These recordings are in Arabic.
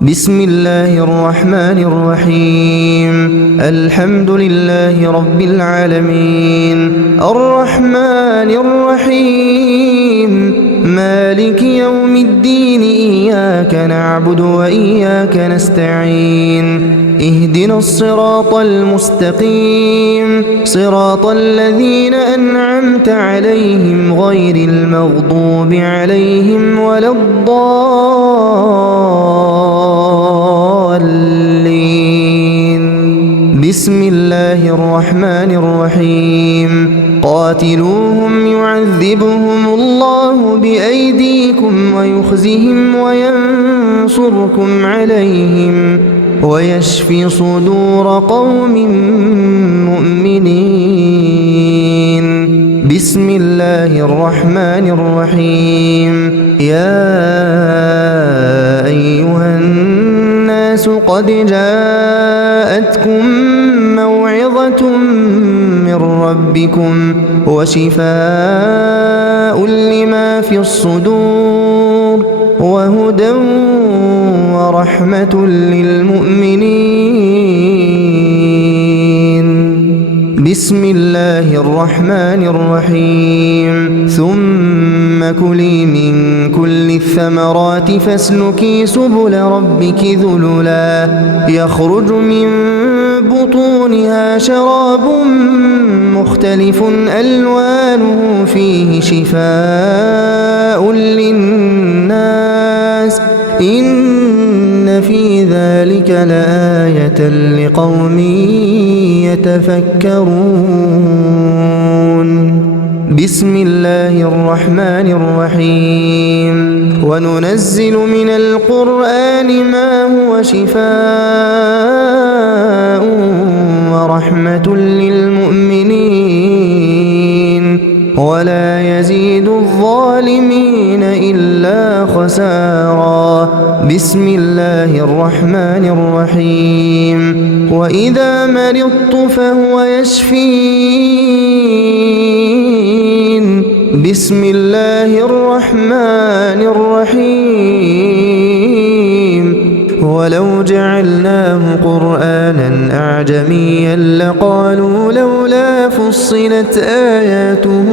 بسم الله الرحمن الرحيم. الحمد لله رب العالمين، الرحمن الرحيم، مالك يوم الدين. إياك نعبد وإياك نستعين. اهدنا الصراط المستقيم، صراط الذين أنعمت عليهم غير المغضوب عليهم ولا الضالين. بسم الله الرحمن الرحيم. قاتلوهم يعذبهم الله بأيديكم ويخزهم وينصركم عليهم ويشفي صدور قوم مؤمنين. بسم الله الرحمن الرحيم. يا أيها الناس قد جاءتكم موعظة من ربكم وشفاء لما في الصدور وهدى ورحمة للمؤمنين. بسم الله الرحمن الرحيم. ثم كلي من كل الثمرات فاسلكي سبل ربك ذللا يخرج من بطونها شراب مختلف ألوانه فيه شفاء للناس. إن في ذلك لآية لقوم يتفكرون. بسم الله الرحمن الرحيم. وننزل من القرآن ما هو شفاء ورحمة للمؤمنين ولا يزيد الظالمين إلا خسارا. بسم الله الرحمن الرحيم. وإذا مرضت فهو يشفين. بسم الله الرحمن الرحيم. ولو جعلناه قرآنا أعجميا لقالوا لولا فصلت آياته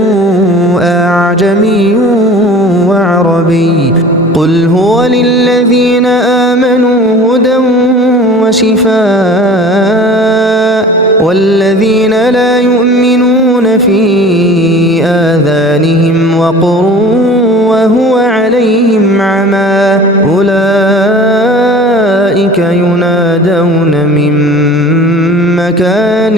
أعجمي وعربي. قل هو للذين آمنوا هدى وشفاء والذين لا يؤمنون في آذانهم وقر وهو عليهم عمى أولئك ينادون من مكان